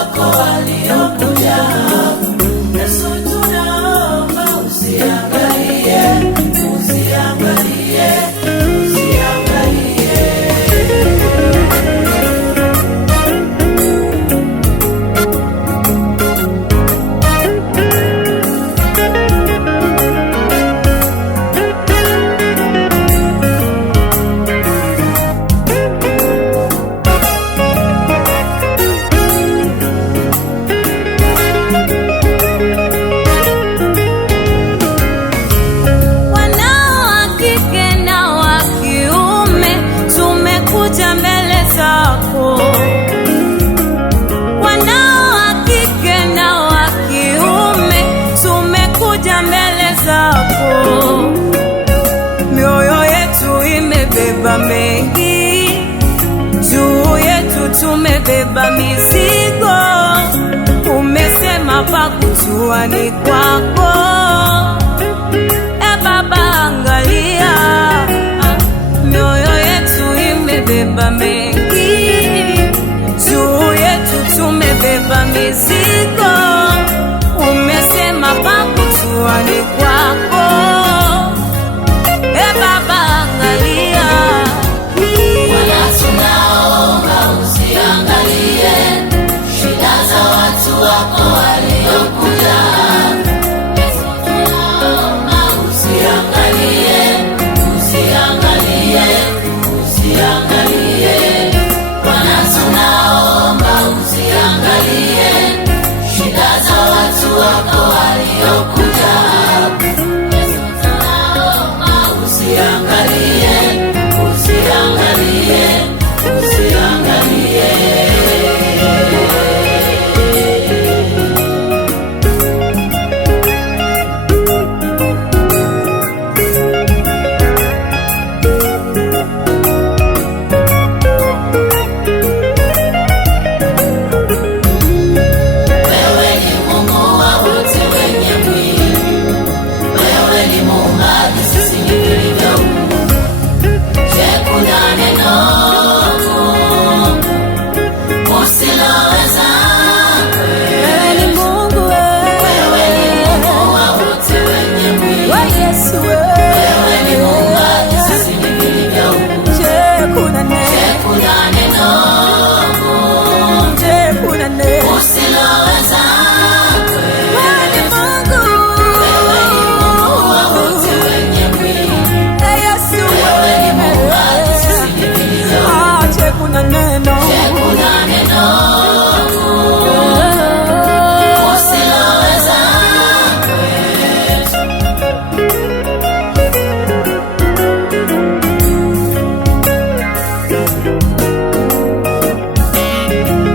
wako waliokuja. Yesu tunaomba usiangalie, usiangalie, usiangalie. Mioyo yetu imebeba mengi, juu yetu tumebeba mizigo. Umesema pa kutua ni kwako. E Baba, angalia, mioyo yetu imebeba mengi, juu yetu tumebeba mizigo. Umesema pa kutua ni kwako. E Baba, angalia, Bwana tunaomba usiangalie shida za watu wako waliokuja. Yesu tunaomba usiangalie, usiangalie, usiangalie. Bwana tunaomba usiangalie shida za watu wako waliokuja. Yesu tunaomba usiangalie, usiangalie, usiangalie. Wewe ni Mungu wa wote wenye mwili, wewe ni muumbaji, sisi ni vilivyo. Je, kuna neno usiloweza? wewe ni Mungu, Wewe ni Mungu wa wote wenye mwili, Yesu, wewe ni muumbaji, sisi ni vilivyo. je, kuna Je, kuna neno usiloweza? wewe ni Mungu, Wewe ni Mungu wa wote wenye mwili, Yesu, wewe ni muumbaji, sisi ni vilivyo. je, kuna neno Je, kuna neno usiloweza?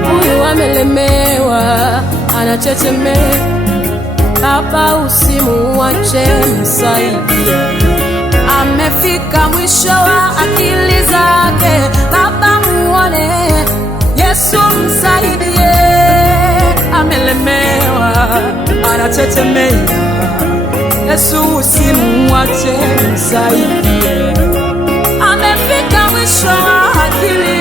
huyu amelemewa, anachechemea. Baba, usimuache, msaidie. Amefika mwisho wa akili zake. Baba, muone, Yesu msaidie. Amelemewa, anachechemea. Yesu usimuache, msaidie. Amefika mwisho wa akili.